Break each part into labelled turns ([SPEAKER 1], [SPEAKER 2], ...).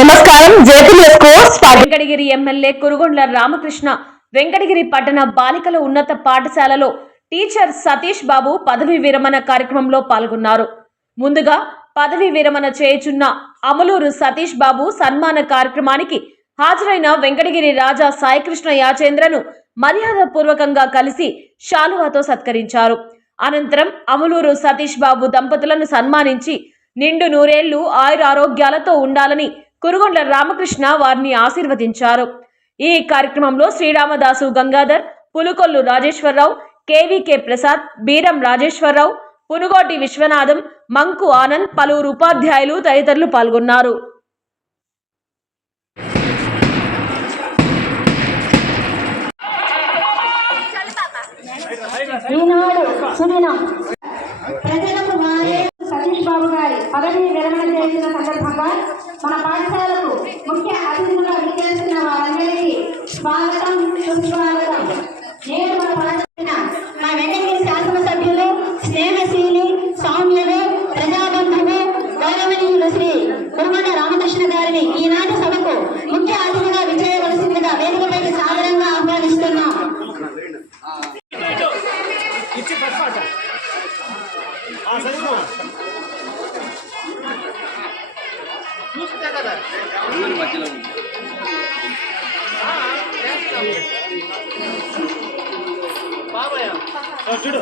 [SPEAKER 1] నమస్కారం.
[SPEAKER 2] వెంకటగిరి ఎమ్మెల్యే కురుగొండ్ల రామకృష్ణ వెంకటగిరి పట్టణ బాలికల ఉన్నత పాఠశాలలో టీచర్ సతీష్ బాబు పదవి విరమణ కార్యక్రమంలో పాల్గొన్నారు. ముందుగా పదవి విరమణ చేయుచున్న అమలూరు సతీష్ బాబు సన్మాన కార్యక్రమానికి హాజరైన వెంకటగిరి రాజా సాయికృష్ణ యాచేంద్రను మర్యాదపూర్వకంగా కలిసి శాలువాతో సత్కరించారు. అనంతరం అమలూరు సతీష్ బాబు దంపతులను సన్మానించి నిండు నూరేళ్ళు ఆయురారోగ్యాలతో ఉండాలని కురుగొండ్ల రామకృష్ణ వారిని ఆశీర్వదించారు. ఈ కార్యక్రమంలో శ్రీరామదాసు గంగాధర్ పులుకొల్లు రాజేశ్వరరావు కేవీకే ప్రసాద్ బీరం రాజేశ్వరరావు పునుగోటి విశ్వనాథం మంకు ఆనంద్ పలువురు ఉపాధ్యాయులు తదితరులు పాల్గొన్నారు.
[SPEAKER 3] చూడు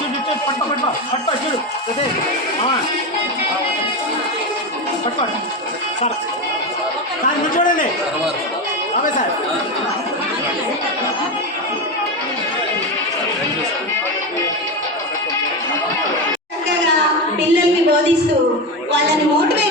[SPEAKER 3] చూడు పట్టుకో పట్టుకో పట్టుకో చూడు అదే సార్ సార్ మీరు చూడండి బాబాయ్ సార్
[SPEAKER 4] పిల్లల్ని బోధిస్తూ వాళ్ళని మోటివేట్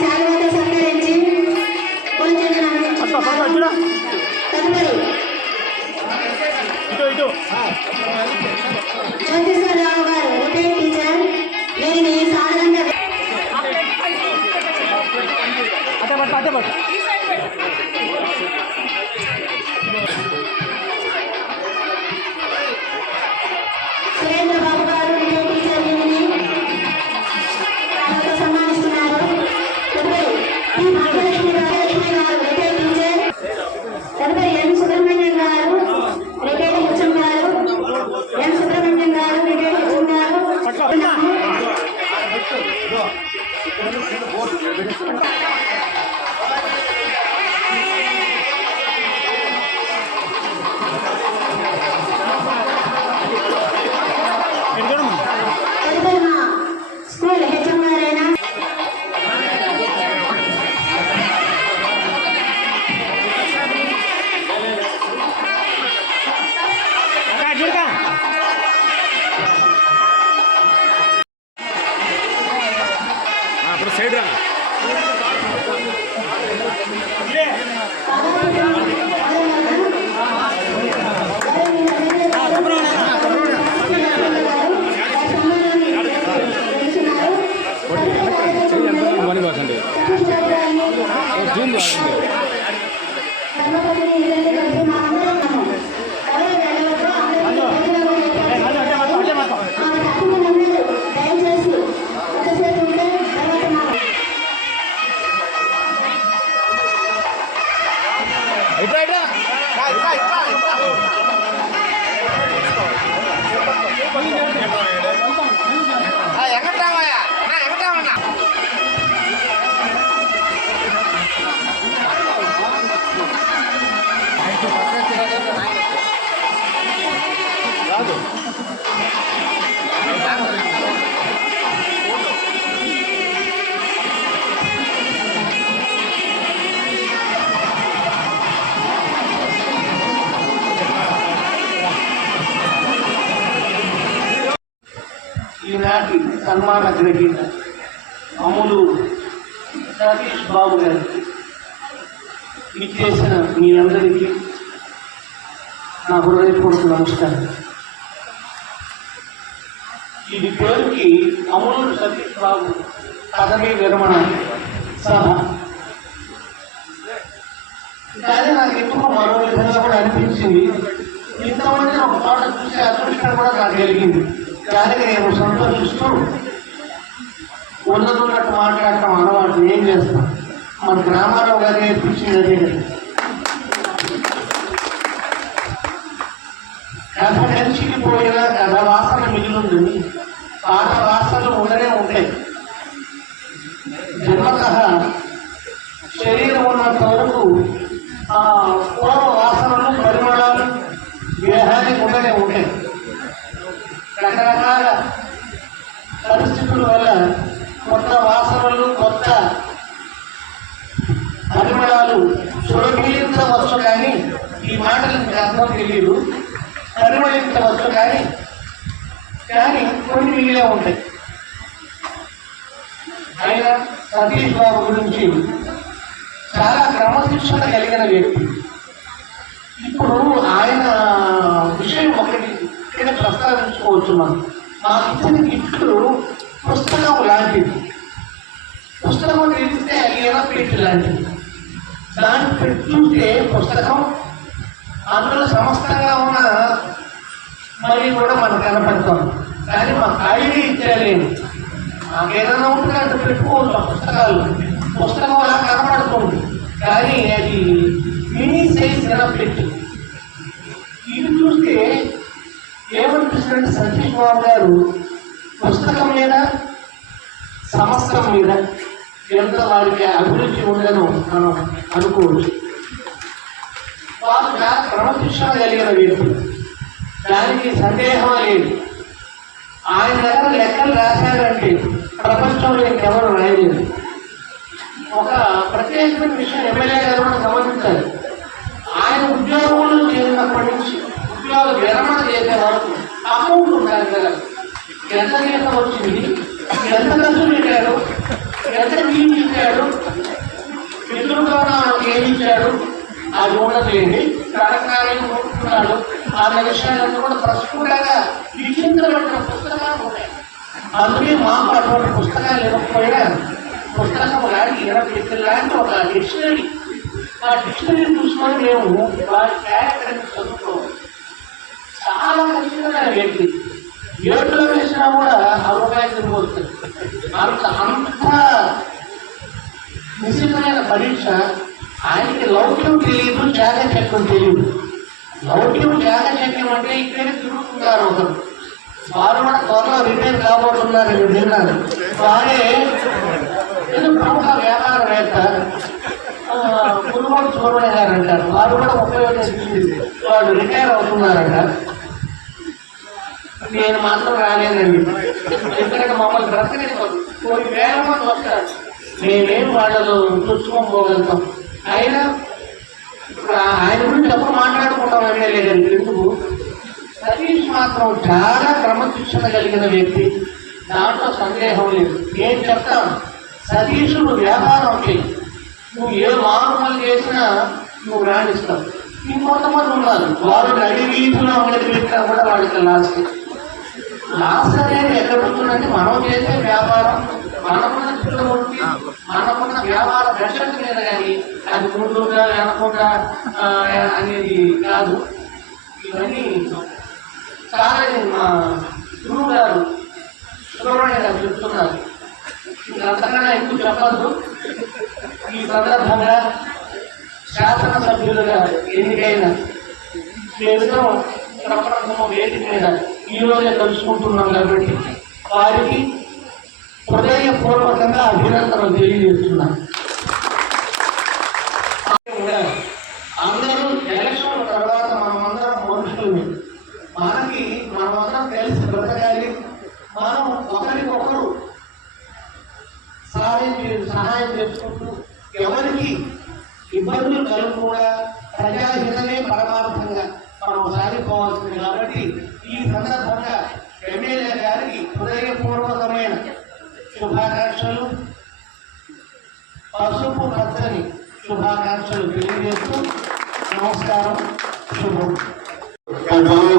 [SPEAKER 4] శాలువాతో సత్కరించి తదుపరి. జ్యోతిశ్వరరావు గారు రిటైర్డ్ టీచర్. వీరిని సాధారణంగా
[SPEAKER 3] అటే അങ്ങനെ ഏതായാലും
[SPEAKER 1] ఈనాటి సన్మాన గ్రహీత అమలు సతీష్ బాబు గారికి ఇచ్చేసిన మీ అందరికీ నా హృదయపూర్వక నమస్కారం. ఇది పేరుకి అమలు సతీష్ బాబు పదవీ విరమణ సభ. కానీ నాకు ఎందుకు మరో విధంగా కూడా అనిపించింది. ఇంతమంది ఒక చోట చూసే అదృష్టం కూడా నాకు కలిగింది. దానికి నేను సంతోషిస్తూ ఉన్నతున్నట్టు మాట్లాడటం అలవాటు ఏం చేస్తాం. మన గ్రామాల్లో కానీ నేర్పించింది అదే కథ కలిసిపోయిన కథ వాసన మిగిలిందని పాట వాసన మాటలు మీకు అర్థం తెలియదు పరిమళించవచ్చు కానీ కానీ కొన్ని మిగిలే ఉంటాయి. ఆయన సతీష్ బాబు గురించి చాలా క్రమశిక్షణ కలిగిన వ్యక్తి. ఇప్పుడు ఆయన విషయం ఒకటి ఇక్కడ ప్రస్తావించుకోవచ్చు మనం. మా ఇచ్చిన గిఫ్ట్లు పుస్తకం లాంటిది. పుస్తకం తెలిస్తే అలిగిన పెట్టి లాంటిది? దాన్ని పెట్టి చూస్తే పుస్తకం అందులో సమస్తంగా ఉన్న మరి కూడా మనకు కనపడుతుంది కానీ మాకు ఐడి ఇచ్చేయలేదు మాకు ఏదైనా ఉంటే అంటే పెట్టుకోవచ్చు పుస్తకాలు. పుస్తకం అలా కనపడుతుంది. కానీ అది మినీ సైజ్ కనపెట్టు ఇది చూస్తే ఏమనిపిస్తుంది సతీష్ బాబు గారు పుస్తకం మీద సమస్తం మీద ఎంత వారికి అభిరుచి ఉందనో మనం అనుకోవచ్చు. వారు క్రమశిక్షణ కలిగిన వ్యక్తి. దానికి సందేహం లేదు. ఆయన దగ్గర లెక్కలు రాశారంటే ప్రపంచంలో ఇంకెవరు రాయలేదు. ఒక ప్రత్యేకమైన విషయం ఎమ్మెల్యే గారు కూడా గమనించాలి ఆయన ఉద్యోగంలో చేరినప్పటి నుంచి ఉద్యోగ విరమణ చేసే వరకు అమౌంట్ ఉండాలి కదా. ఎంత జీతం వచ్చింది? ఎంత ఖర్చు పెట్టాడు? ఎంత నీళ్ళు ఇచ్చాడు? ఎదురుగా మనకి ఏమి ఇచ్చాడు? అది ఉండలేండి రకరకాలైన కోరుకున్నాడు ఆ విషయాలన్నీ కూడా ప్రస్ఫుటంగా విచింతబడిన పుస్తకాలు ఉన్నాయి. అందుకే మాకు అటువంటి పుస్తకాలు ఇవ్వకపోయినా పుస్తకం లాంటి ఇరవై లాంటి ఒక డిక్షనరీ. ఆ డిక్షనరీ చూసుకొని మేము వారి క్యారెక్టర్ చదువుకోవాలి. చాలా కష్టమైన వ్యక్తి ఏడులో వేసినా కూడా అవకాశం పోతుంది అంత అంత నిశ్చితమైన పరీక్ష ఆయనకి లౌక్యం తెలియదు చాకచక్యం తెలియదు. లౌక్యం చాకచక్యం అంటే ఇక్కడే తిరుగుతున్నారు ఒకరు. వారు కూడా త్వరలో రిటైర్ కాబోతున్నారని విన్నాను వారే ఏదో ప్రముఖ వ్యాపారవేత్త ఆ, పురుగోడు గారు అంటారు వారు కూడా ఉపయోగం వాళ్ళు రిటైర్ అవుతున్నారంట. నేను మాత్రం రాలేనండి ఎందుకంటే మమ్మల్ని బ్రతకనివ్వదు కొన్ని వేల మంది వస్తారు. మేమేం వాళ్ళలో చూసుకోకపోగలుగుతాం ఆయన ఆయన గురించి ఎప్పుడు మాట్లాడుకుంటాం ఎమ్మెల్యే లేదండి. ఎందుకు? సతీష్ మాత్రం చాలా క్రమశిక్షణ కలిగిన వ్యక్తి. దాంట్లో సందేహం లేదు. నేను చెప్తాను. సతీష్ నువ్వు వ్యాపారం చేయి నువ్వు ఏ మారుమలు చేసినా నువ్వు రాణిస్తావు. ఇంకొంతమంది ఉన్నారు వారు నడి వీధిలో అంగడి పెట్టినా కూడా వాళ్ళకి లాస్ట్ లాస్ అనేది ఎక్కడ ఉంటుందంటే మనం చేసే వ్యాపారం మనకున్న చిత్రమూర్తి మనకున్న వ్యాపార దర్శనం మీద కానీ అది ముందుగా వెనకుండా అనేది కాదు. ఇవన్నీ చాలా మా గురువు గారు సుబ్రహ్మణ్య గారు చెప్తున్నారు. అంతకన్నా ఎక్కువ చెప్పద్దు. ఈ సందర్భంగా శాసనసభ్యులుగా ఎన్నికైన కేంద్రం ప్రపంచం వేదిక మీద ఈ కలుసుకుంటున్నాం కాబట్టి వారికి హృదయపూర్వకంగా అభినందనలు తెలియజేస్తున్నాను. నమస్కారం. శుభం.
[SPEAKER 5] పెద్దలు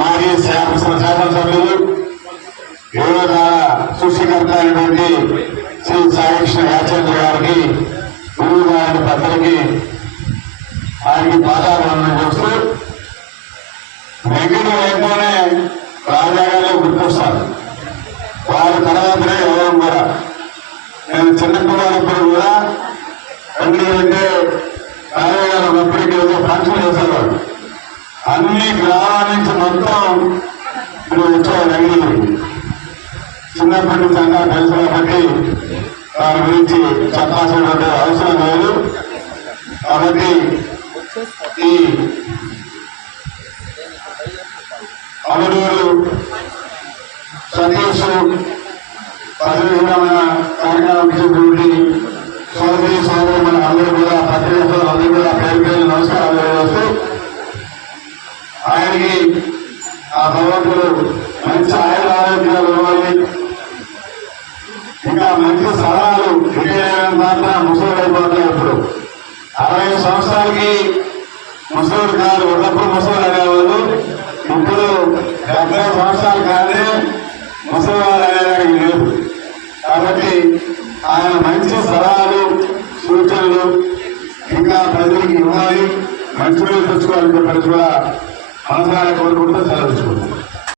[SPEAKER 5] మాజీ శాసనసభ్యులు యువత సృష్టికర్త అయినటువంటి శ్రీ సాయికృష్ణ యాచంద్ర గారికి గురువు గారి పెద్దలకి ఆయనకి పాదాభివందనం చేస్తూ వెంకట లేకపోనే రాజాగారు గుర్తొస్తారు. వారి తర్వాతనే ఎవరు కూడా. నేను చిన్నపిల్లలప్పుడు కూడా ఎందుకంటే ఉన్నప్పటికీ ఏదో చేసేవాడు అన్ని గ్రామాల నుంచి మొత్తం ఇప్పుడు వచ్చారు రంగులు. చిన్నప్పటి నుంచి అన్నా తెలుసు కాబట్టి దాని గురించి చెప్పాల్సినటువంటి అవసరం లేదు. కాబట్టి ఈ అమరూరు సతీష్ పదవిహీనమైన I'm Allah